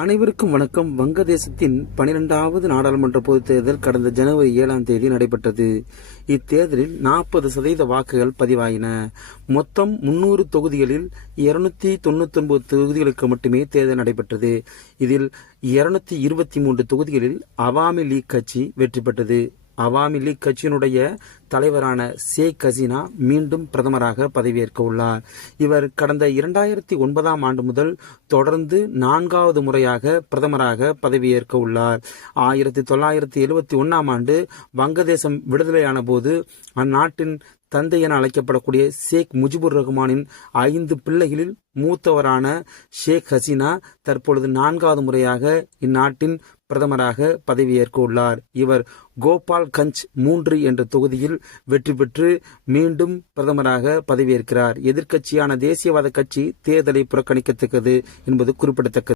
அனைவருக்கும் வணக்கம். வங்கதேசத்தின் 12வது நாடாளுமன்ற பொதுத் தேர்தல் கடந்த ஜனவரி 7ஆம் தேதி நடைபெற்றது. இத்தேர்தலில் 40% வாக்குகள் பதிவாயின. மொத்தம் 300 தொகுதிகளில் 299 தொகுதிகளுக்கு மட்டுமே தேர்தல் நடைபெற்றது. இதில் 223 தொகுதிகளில் அவாமி லீக் கட்சி வெற்றி பெற்றது. அவாமி லீக் கட்சியினுடைய தலைவரான ஷேக் ஹசீனா மீண்டும் பிரதமராக பதவியேற்க உள்ளார். இவர் கடந்த 2009ஆம் ஆண்டு முதல் தொடர்ந்து 4வது முறையாக பிரதமராக பதவியேற்க உள்ளார். 1971ஆம் ஆண்டு வங்கதேசம் விடுதலையான போது அந்நாட்டின் தந்தை என அழைக்கப்படக்கூடிய ஷேக் முஜிபுர் ரஹ்மானின் 5 பிள்ளைகளில் மூத்தவரான ஷேக் ஹசீனா தற்பொழுது 4வது முறையாக இந்நாட்டின் பிரதமராக பதவியேற்க உள்ளார். இவர் கோபால்கஞ்ச் 3 என்ற தொகுதியில் வெற்றி பெற்று மீண்டும் பிரதமராக பதவியேற்கிறார். எதிர்க்கட்சியான தேசியவாத கட்சி தேர்தலை புறக்கணிக்கத்தக்கது என்பது குறிப்பிடத்தக்கது.